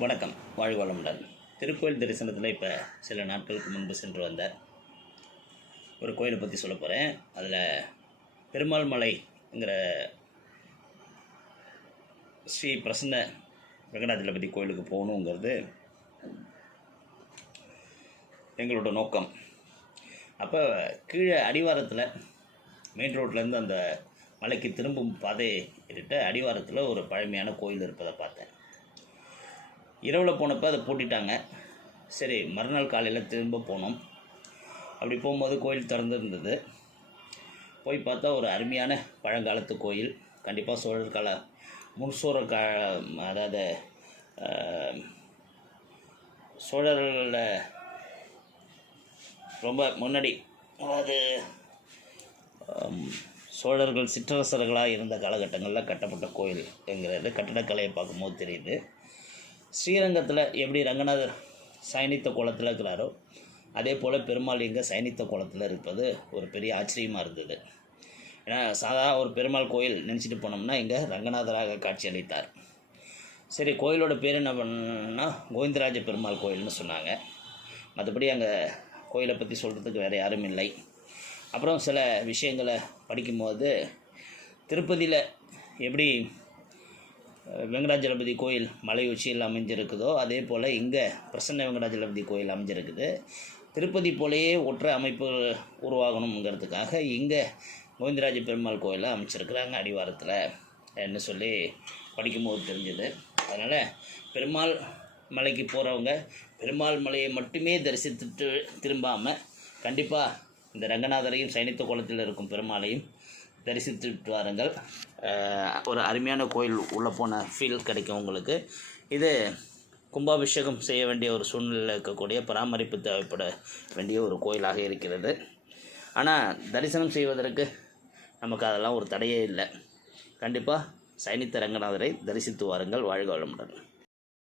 வணக்கம். வாழ்க வளமுடன். திருக்கோயில் தரிசனத்தில் இப்போ சில நாட்களுக்கு முன்பு சென்று வந்த ஒரு கோயிலை பற்றி சொல்ல போகிறேன். அதில் பெருமாள் மலைங்கிற ஸ்ரீ பிரசன்ன வெங்கடாஜலபதி கோயிலுக்கு போகணுங்கிறது எங்களோட நோக்கம். அப்போ கீழே அடிவாரத்தில் மெயின் ரோட்லேருந்து அந்த மலைக்கு திரும்பும் பாதை கிட்ட அடிவாரத்தில் ஒரு பழமையான கோயில் இருப்பதை பார்த்தேன். இரவில் போனப்போ அதை பூட்டிட்டாங்க. சரி, மறுநாள் காலையில் திரும்ப போனோம். அப்படி போகும்போது கோயில் திறந்துருந்தது. போய் பார்த்தா ஒரு அருமையான பழங்காலத்து கோயில். கண்டிப்பாக சோழர் கால முன்சோழர் அதாவது சோழர்களில் ரொம்ப முன்னாடி, அதாவது சோழர்கள் சிற்றரசர்களாக இருந்த காலகட்டங்களில் கட்டப்பட்ட கோயில் என்கிறது கட்டடக்கலையை பார்க்கும்போது தெரியுது. ஸ்ரீரங்கத்தில் எப்படி ரங்கநாதர் சயனித்த கோலத்தில் இருக்கிறாரோ அதே போல் பெருமாள் இங்கே சயனித்த கோலத்தில் இருப்பது ஒரு பெரிய ஆச்சரியமாக இருந்தது. ஏன்னா சாதாரண ஒரு பெருமாள் கோயில் நினச்சிட்டு போனோம்னா இங்கே ரங்கநாதராக காட்சி அளித்தார். சரி, கோயிலோட பேர் என்ன பண்ணால் கோவிந்தராஜ பெருமாள் கோயில்னு சொன்னாங்க. மற்றபடி அங்கே கோயிலை பற்றி சொல்கிறதுக்கு வேறு யாரும் இல்லை. அப்புறம் சில விஷயங்களை படிக்கும்போது திருப்பதியில் எப்படி வெங்கடாஜலபதி கோயில் மலை உச்சியில் அமைஞ்சிருக்குதோ அதே போல் இங்கே பிரசன்ன வெங்கடாஜலபதி கோயில் அமைஞ்சிருக்குது. திருப்பதி போலேயே ஒற்றை அமைப்பு உருவாகணுங்கிறதுக்காக இங்கே கோவிந்தராஜ பெருமாள் கோயிலை அமைச்சிருக்கிறாங்க அடிவாரத்தில் என்ன சொல்லி படிக்கும்போது தெரிஞ்சுது. அதனால் பெருமாள் மலைக்கு போகிறவங்க பெருமாள் மலையை மட்டுமே தரிசித்துட்டு திரும்பாமல் கண்டிப்பாக இந்த ரங்கநாதரையும் சயனித்த கோலத்தில் இருக்கும் பெருமாளையும் தரிசித்துட்டு வாருங்கள். ஒரு அருமையான கோயில் உள்ளே போன ஃபீல் கிடைக்கும் உங்களுக்கு. இது கும்பாபிஷேகம் செய்ய வேண்டிய ஒரு சூழ்நிலையில் இருக்கக்கூடிய பராமரிப்பு தேவைப்பட வேண்டிய ஒரு கோயிலாக இருக்கிறது. ஆனால் தரிசனம் செய்வதற்கு நமக்கு அதெல்லாம் ஒரு தடையே இல்லை. கண்டிப்பாக சயனித்த ரங்கநாதரை தரிசித்து வாருங்கள். வாழ்க வளமுடன்.